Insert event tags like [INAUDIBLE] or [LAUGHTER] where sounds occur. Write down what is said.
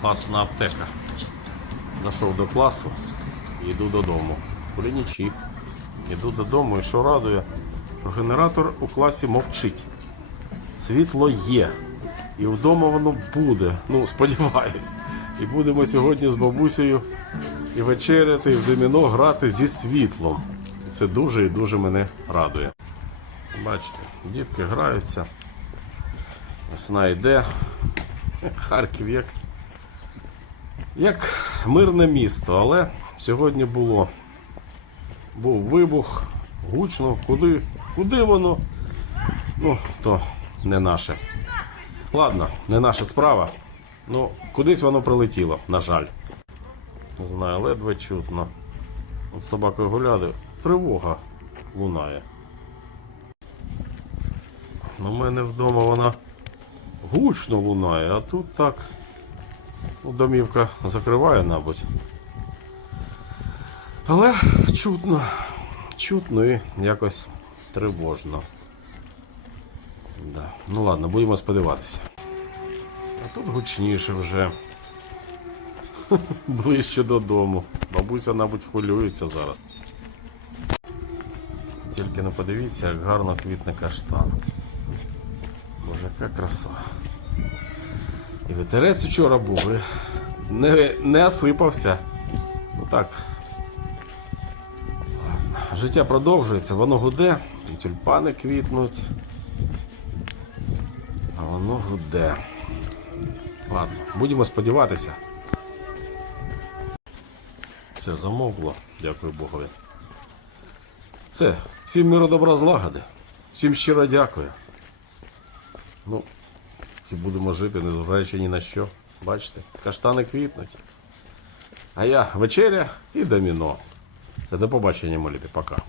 класна аптека. Зайшов до класу йду додому. Кулінічі. Йду додому і що радує, що генератор у класі мовчить. Світло є. І вдома воно буде. Ну, сподіваюсь. І будемо сьогодні з бабусею і вечеряти, і в доміно грати зі світлом. Це дуже і дуже мене радує. Бачите, дітки граються. Весна йде. Харків як, як мирне місто, але сьогодні було був вибух, гучно, куди, куди воно? Ну, то не наше. Ладно, не наша справа. Ну, кудись воно прилетіло, на жаль. Не знаю, ледве чутно. От собакою гуляли. Тривога лунає. Ну, У мене вдома вона гучно лунає, а тут так. Домівка закриває, мабуть. Але чутно. Чутно і якось тривожно. Да. Ну ладно, будемо сподіватися. А тут гучніше вже. [LAUGHS] Ближче додому. Бабуся, мабуть, хвилюється зараз. Тільки не подивіться, як гарно квітне каштан. Боже, яка краса. І вітерець вчора був, не, не осипався. Ну так. Життя продовжується, воно гуде, і тюльпани квітнуть. А воно гуде. Ладно, будемо сподіватися. Все, замовкло. Дякую Богові. Все, всім миру добра злагоди. Всім щиро дякую. Ну, всі будемо жити, незважаючи ні на що. Бачите, каштани квітнуть. А я вечеря і доміно. Це до побачення, моліти. Пока.